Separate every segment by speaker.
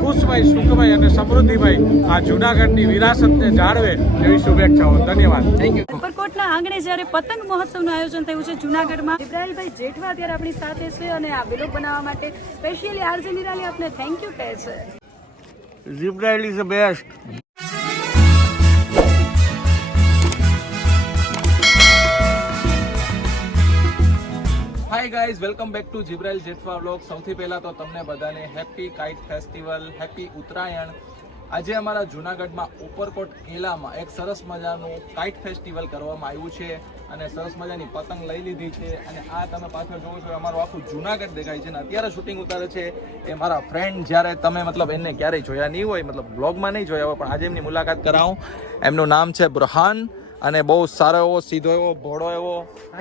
Speaker 1: ખુશભાઈ સુખભાઈ અને સમૃદ્ધિભાઈ આ જુનાગઢની વિરાસતને જાળવે એવી શુભેચ્છાઓ. ધન્યવાદ. થેન્ક યુ
Speaker 2: ઉપરકોટના આંગણે જ્યારે પતંગ મહોત્સવનું આયોજન થયું છે જુનાગઢમાં ઇબ્રાહિલભાઈ જેઠવા અત્યારે આપણી સાથે છે અને આ વિલોક બનાવવા માટે સ્પેશિયલી આરજે નિરાલી આપને થેન્ક યુ કહે છે.
Speaker 3: Zibrail is the
Speaker 4: welcome back to Zibrail Jethwa vlog. સૌથી પહેલાં તો તમને બધાને happy kite festival happy Uttarayan. આજે અમારા જુનાગઢમાં ઉપરકોટ કિલ્લામાં એક સરસ મજાનું કાઇટ ફેસ્ટિવલ કરવામાં આવ્યું છે અને સરસ મજાની પતંગ લઈ લીધી છે. અને આ તમે પાછળ જોવો છો અમારું આખું જુનાગઢ દેખાય છે અને અત્યારે શૂટિંગ ઉતારે છે. એ મારા ફ્રેન્ડ જ્યારે તમે મતલબ એને ક્યારેય જોયા નહીં હોય મતલબ બ્લોગમાં નહીં જોયા હોય પણ આજે એમની મુલાકાત કરાવું. એમનું નામ છે બ્રહાન અને બહુ સારો એવો સીધો એવો ભોળો એવો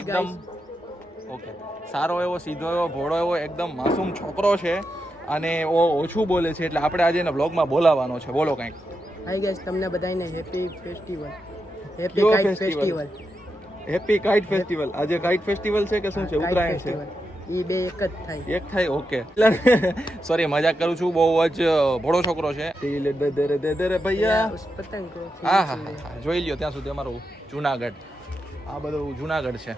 Speaker 4: એકદમ ઓકે. સારો એવો સીધો એવો ભોળો એવો એકદમ માસૂમ છોકરો છે અને ઓ ઓછું બોલે છે એટલે આપણે આજે એના બ્લોગમાં બોલાવવાનો છે. બોલો કંઈક.
Speaker 5: હાય ગાઈસ તમને બધાને happy festival happy kite festival
Speaker 4: happy kite festival આજે કાઇટ ફેસ્ટિવલ છે કે શું છે? ઉત્તરાયણ છે?
Speaker 5: એ બે એક જ થાય.
Speaker 4: એક થાય? ઓકે. સોરી મજાક કરું છું. બહુ જ ભોળો છોકરો છે. ટીલે દે દે દે દે ભૈયા.
Speaker 5: પતંગ
Speaker 4: હા હા. જોઈ લ્યો ત્યાં સુધી અમારું જુનાગઢ. આ બધું જુનાગઢ છે.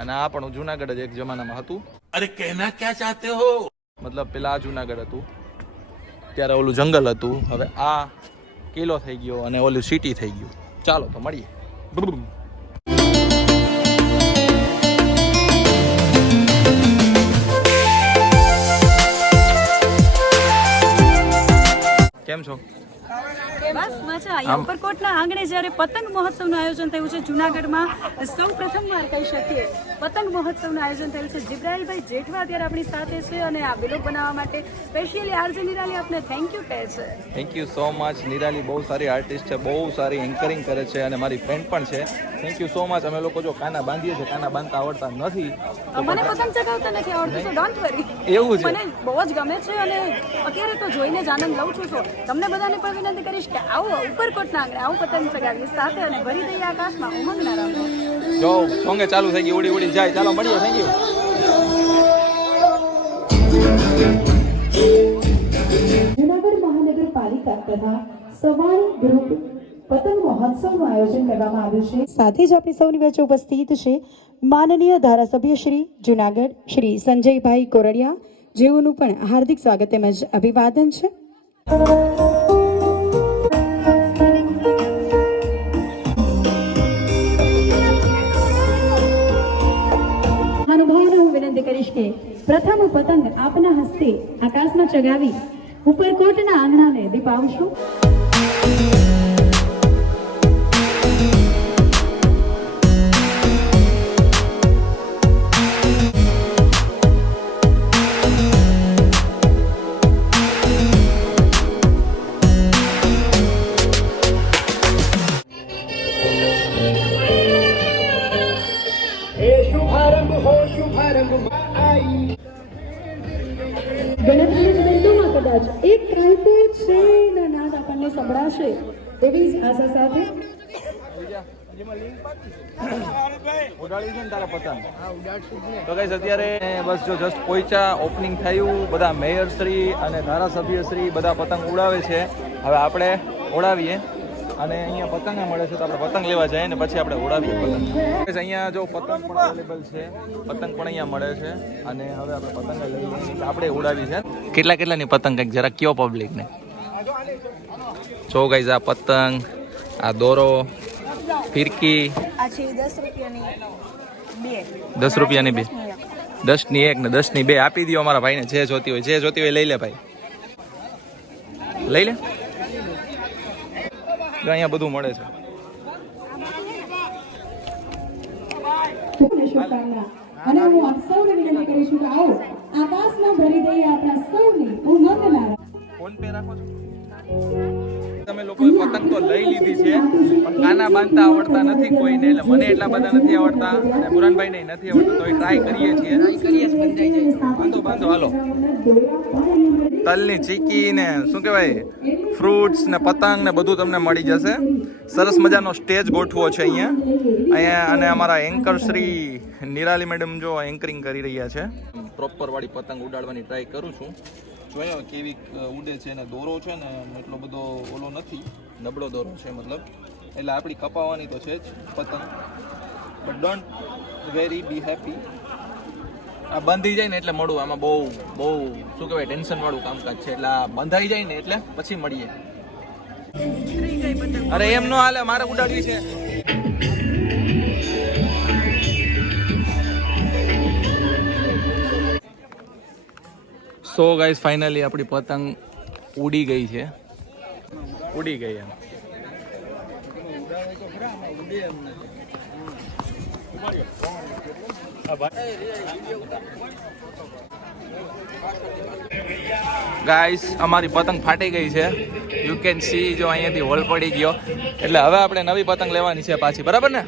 Speaker 4: અને આ પણ જુનાગઢ જ એક જમાનામાં હતું.
Speaker 3: અરે કહેના ક્યાં ચાહતે હો?
Speaker 4: મતલબ પેલા આ જુનાગઢ હતું ત્યારે ઓલું જંગલ હતું હવે આ કિલ્લો થઈ ગયો અને ઓલું સિટી થઈ ગયું. ચાલો તો મળીએ. કેમ છો?
Speaker 2: બસ મજા ઉપરકોટના આંગણે જ્યારે પતંગ મહોત્સવનું આયોજન થયું છે જુનાગઢમાં સૌ પ્રથમવાર કહી શકીએ પતંગ મહોત્સવનું આયોજન થયું છે. જિબ્રાઇલભાઈ જેઠવા અત્યારે આપણી સાથે છે અને આ વિલોક બનાવવા માટે સ્પેશિયલી આરજે નિરાલી આપને થેન્ક યુ કહે છે.
Speaker 4: Thank you so much Nirali બહુ સારી આર્ટિસ્ટ છે બહુ સારી એન્કરિંગ કરે છે અને મારી ફ્રેન્ડ પણ છે. થેન્ક યુ સો મચ અમે લોકો જો કાના બાંધીએ છીએ કાના બાંધતા આવડતા નથી
Speaker 2: મને પતંગ ચગાવતા નથી આવડતું તો ડોન્ટ વરી
Speaker 4: એવું છે?
Speaker 2: મને બહુ જ ગમે છે અને અત્યારે તો જોઈને જ આનંદ લઉં છું તો તમને બધાને પણ વિનંતી કરીશ કે આવો ઉપરકોટના આંગણે આવું પતંગ ચગાવીએ સાથે અને ભરી દઈએ આકાશમાં ઉમંગના રંગો.
Speaker 4: જો સોંગે ચાલુ થઈ ગઈ ઉડી ઉડી જાય. ચાલો મળીએ. થેન્ક યુ
Speaker 6: જુનાગઢ મહાનગરપાલિકા તથા સવાણી ગ્રુપ પતંગ મહોત્સવનું આયોજન કરવામાં આવ્યું છે. સાથે જ આપણી સૌની વચ્ચે ઉપસ્થિત છે માનનીય ધારાસભ્ય શ્રી જુનાગઢ શ્રી સંજયભાઈ કોરડિયા જેઓનું પણ હાર્દિક સ્વાગત તેમજ અભિવાદન છે. કરીશ કે પ્રથમ પતંગ આપના હસ્તે આકાશમાં ચગાવી ઉપરકોટના આંગણાને દીપાવશો. ગણતરીના મિનિટોમાં કદાચ એક કાંઈ છે ના નાદ આપણને સંભળાશે. એવી જ આશા સાથે
Speaker 4: ઉડાડી છે ને તારા પતંગ? તો કઈ અત્યારે બસ જો જસ્ટ પહોંચ્યા ઓપનિંગ થયું બધા મેયરશ્રી અને ધારાસભ્યશ્રી બધા પતંગ ઉડાવે છે. હવે આપણે ઉડાવીએ અને અહીંયા પતંગ મળે છે તો આપણે પતંગ લેવા જઈએ ને પછી આપણે ઉડાવીએ પતંગ. અહીંયા જો પતંગ પણ અવેલેબલ છે. પતંગ પણ અહીંયા મળે છે. અને હવે આપણે પતંગ લઈ લઈએ આપણે ઉડાવી છે. કેટલા કેટલાની પતંગ કંઈક જરા કયો પબ્લિકને જો ગાઈઝ આ પતંગ, આ દોરો, ફિરકી.
Speaker 2: દસ રૂપિયાની બે.
Speaker 4: દસ રૂપિયાની બે દસની એક ને દસની બે. આપી દો અમારા ભાઈને. જે જોતી હોય, જે જોતી હોય લઈ લે ભાઈ. લઈ લે? અહીંયા બધું મળે છે.
Speaker 6: અને હું આપ સૌને વિનંતી કરું છું કે આવો આકાશમાં ભરી દઈએ આપણા સૌની. ઉમંગના
Speaker 4: ફોન પે રાખો છો? તમે લોકોએ પતંગ તો લઈ લીધી છે પણ કાના બાંધતા આવડતા નથી કોઈને. એટલે મને એટલા બધા નથી આવડતા અને પુરનભાઈને નથી આવડતા. તો એ ટ્રાય કરીએ છીએ. બાંધો બાંધો હાલો. તલની ચીકી ને શું કહેવાય ફ્રૂટ્સ ને પતંગ ને બધું તમને મળી જશે. સરસ મજાનો સ્ટેજ ગોઠવો છે અહીંયા. અહીંયા અને અમારા એન્કર શ્રી નિરાલી મેડમ જો એન્કરિંગ કરી રહ્યા છે. પ્રોપર વાળી પતંગ ઉડાડવાની ટ્રાય કરું છું. જોયો કેવી ઉડે છે ને દોરો છે ને એટલો બધો ઓલો નથી. નબળો દોરો છે મતલબ. એટલે આપણી કપાવવાની તો છે જ પતંગ. But don't worry be happy આ બંધી જાય ને એટલે મળું. આમાં બહુ બહુ, શું કહેવાય ટેન્શન વાળું કામકાજ છે. એટલે આ બંધાઈ જાય ને એટલે પછી મળીએ. અરે એમ નો હાલે, મારે ઉડાડવી છે. સો ગાઈઝ ફાઇનલી આપણી પતંગ ઉડી ગઈ છે. ઉડી ગઈ એમ. ગાઈસ અમારી પતંગ ફાટી ગઈ છે. યુ કેન સી જો અહીંયાથી હોલ પડી ગયો. એટલે હવે આપણે નવી પતંગ લેવાની છે પાછી. બરાબર ને?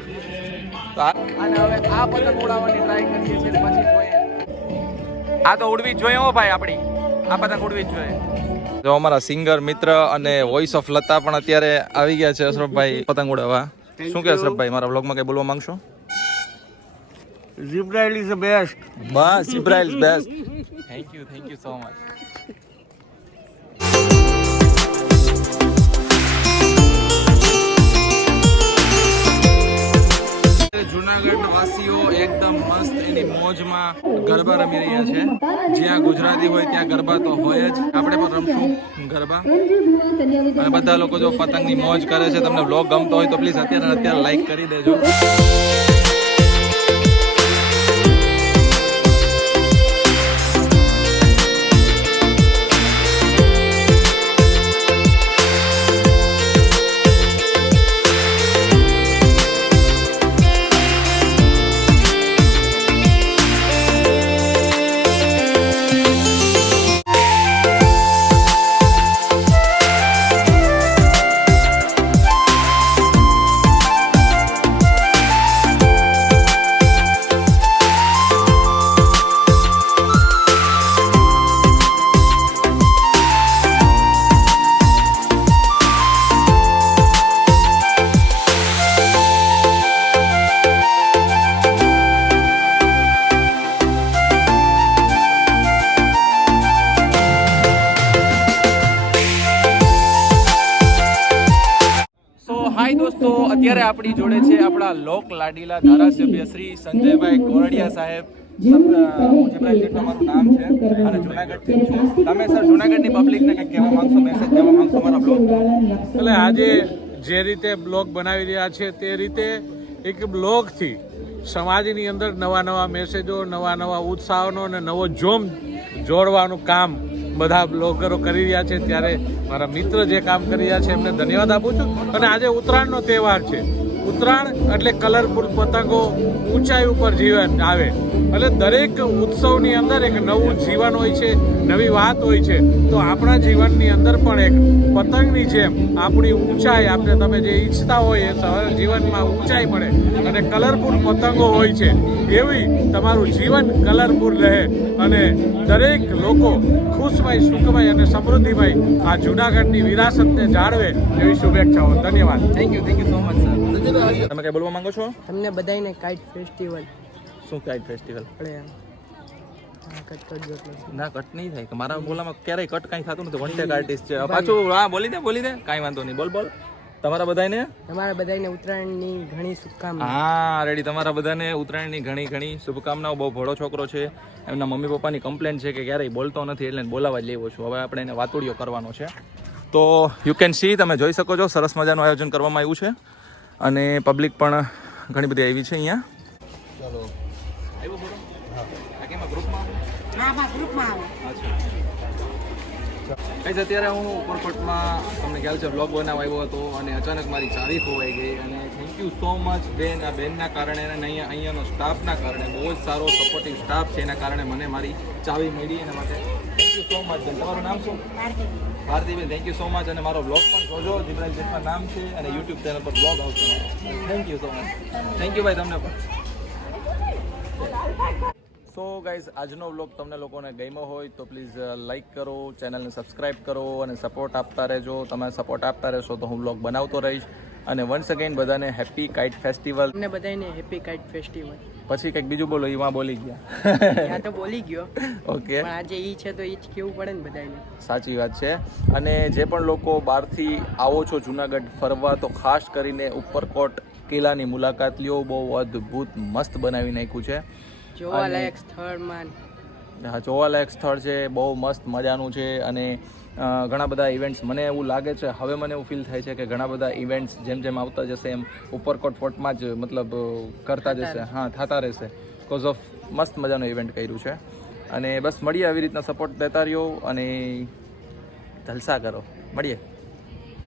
Speaker 4: તો આ- અને હવે આ પતંગ ઉડાવવાની ટ્રાય કરીએ છીએ પછી જોઈએ. આ તો ઉડવી જ જોઈએ હો ભાઈ આપણી. આ પતંગ ઉડવી જ જોઈએ. જો અમારા સિંગર મિત્ર અને વોઇસ ઓફ લતા પણ અત્યારે આવી ગયા છે અશરફભાઈ પતંગ ઉડાવવા. શું કે અશરફભાઈ મારા વ્લોગમાં કઈ બોલવા માંગશો?
Speaker 3: Zibrail is the best.
Speaker 4: બસ Zibrail is best. Thank you thank you so much Junagadh વાસીઓ એકદમ મસ્ત એની મોજમાં ગરબા રમી રહ્યા છે. જ્યાં ગુજરાતી હોય ત્યાં ગરબા તો હોય જ. આપણે પણ રમશું ગરબા. અને બધા લોકો જો પતંગની મોજ કરે છે તમને બ્લોગ ગમતો હોય તો પ્લીઝ અત્યારે અત્યારે લાઈક કરી દેજો. હાય દોસ્તો, અત્યારે આપણી જોડે છે આપણા લોક લાડીલા ધારાસભ્ય શ્રી સંજયભાઈ કોરડિયા સાહેબ. મારું નામ છે. અને જુનાગઢથી છું. સર જુનાગઢની પબ્લિકને કંઈક કહેવા માંગશો
Speaker 1: એટલે આજે જે રીતે બ્લોગ બનાવી રહ્યા છે તે રીતે એક બ્લોગથી સમાજની અંદર નવા નવા મેસેજો નવા નવા ઉત્સાહનો અને નવો જોમ જોડવાનું કામ બધા બ્લોગરો કરી રહ્યા છે. ત્યારે મારા મિત્ર જે કામ કરી રહ્યા છે, એમને ધન્યવાદ આપું છું. અને આજે ઉત્તરાયણનો તહેવાર છે. ઉત્તરાયણ એટલે કલરફુલ પતંગો ઊંચાઈ ઉપર જીવન આવે. એટલે દરેક ઉત્સવની અંદર એક નવું જીવન હોય છે, નવી વાત હોય છે. તો આપણા જીવનની અંદર પણ એક પતંગની જેમ આપણી ઊંચાઈ આપણે તમે જે ઈચ્છતા હોય એ જીવનમાં ઊંચાઈ મળે. અને કલરફુલ પતંગો હોય છે. એવી તમારું જીવન કલરફુલ રહે. અને દરેક લોકો ખુશમય સુખભાઈ અને સમૃદ્ધિભાઈ આ જુનાગઢની વિરાસતને જાળવે એવી શુભેચ્છાઓ. ધન્યવાદ.
Speaker 4: Thank you thank you so much sir તમે કઈ બોલવા માંગો છો?
Speaker 5: તમને બધાને કાઇટ ફેસ્ટિવલ.
Speaker 4: શું કાઈટ ફેસ્ટિવલ?
Speaker 5: અરે.
Speaker 4: ના કટ નહીં થાય. મારા બોલામાં ક્યારેય કટ કાંઈ થતું નથી. વન ટેક આર્ટિસ્ટ છે. પાછું હા બોલી દે બોલી દે. કાંઈ વાંધો નહીં. બોલ બોલ. તમારા બધાને
Speaker 5: તમારા બધાને ઉત્તરાયણની ઘણી શુભકામના
Speaker 4: હા રેડી. તમારા બધાને ઉત્તરાયણની ઘણી ઘણી શુભકામનાઓ. બહુ ભોળો છોકરો છે. એમના મમ્મી પપ્પાની કમ્પ્લેન છે કે ક્યારેય બોલતો નથી એટલે બોલાવા બોલાવવા જ લેવો છું. હવે આપણે એને વાતુડીઓ કરવાનો છે. તો યુ કેન સી તમે જોઈ શકો છો સરસ મજાનું આયોજન કરવામાં આવ્યું છે. અને પબ્લિક પણ ઘણી બધી આવી છે અહીંયા. ચાલો. આવ્યો ફોટો હા. કેમાં ગ્રુપમાં ગાઈઝ અત્યારે હું ઉપરકોટમાં તમને ખ્યાલ છે બ્લોગ બનાવ આવ્યો હતો અને અચાનક મારી ચાવી ખોવાઈ ગઈ અને થેન્ક યુ સો મચ બેન આ બેનના કારણે અને અહીંયા અહીંયાનો સ્ટાફના કારણે બહુ જ સારો સપોર્ટિવ સ્ટાફ છે એના કારણે મને મારી ચાવી મળી એના માટે થેન્ક યુ સો મચ બેન. તમારું નામ શું? Bhartiben thank you so much અને મારો બ્લોગ પણ જોજો જીવરાજ જેઠવા નામ છે અને યુટ્યુબ ચેનલ પર બ્લોગ આવશે. Thank you so much thank you ભાઈ તમને પણ. સો ગાઈઝ આજનો વ્લોગ તમને લોકોને ગમ્યો હોય તો પ્લીઝ લાઇક કરો ચેનલને સબસ્ક્રાઇબ કરો અને સપોર્ટ આપતા રહેજો. તમે સપોર્ટ આપતા રહેશો તો હું વ્લોગ બનાવતો રહીશ. અને વન્સ અગેન બધાને હેપી કાઇટ ફેસ્ટિવલ
Speaker 5: તમને બધાને હેપી કાઇટ ફેસ્ટિવલ
Speaker 4: પછી કંઈક બીજું બોલો એમાં બોલી ગયા.
Speaker 5: તો બોલી ગયો.
Speaker 4: ઓકે
Speaker 5: આજે ઈ છે તો ઈ જ કેવું પડે ને બધાને
Speaker 4: સાચી વાત છે. અને જે પણ લોકો બહારથી આવો છો જુનાગઢ ફરવા તો ખાસ કરીને ઉપરકોટ કિલ્લાની મુલાકાત લ્યો. બહુ અદ્ભુત મસ્ત બનાવી નાખ્યું છે.
Speaker 5: જોવાલાયક સ્થળમાં.
Speaker 4: હા જોવાલાયક સ્થળ છે બહુ મસ્ત મજાનું છે અને ઘણા બધા ઇવેન્ટ્સ મને એવું લાગે છે હવે મને એવું ફીલ થાય છે કે ઘણા બધા ઇવેન્ટ્સ જેમ જેમ આવતા જશે એમ ઉપરકોટ ફોર્ટમાં જ મતલબ કરતા જશે. હા થતા રહેશે. કોઝ ઓફ મસ્ત મજાનું ઇવેન્ટ કર્યું છે. અને બસ મળીએ આવી રીતના સપોર્ટ દેતા રહ્યો અને જલસા કરો. મળીએ.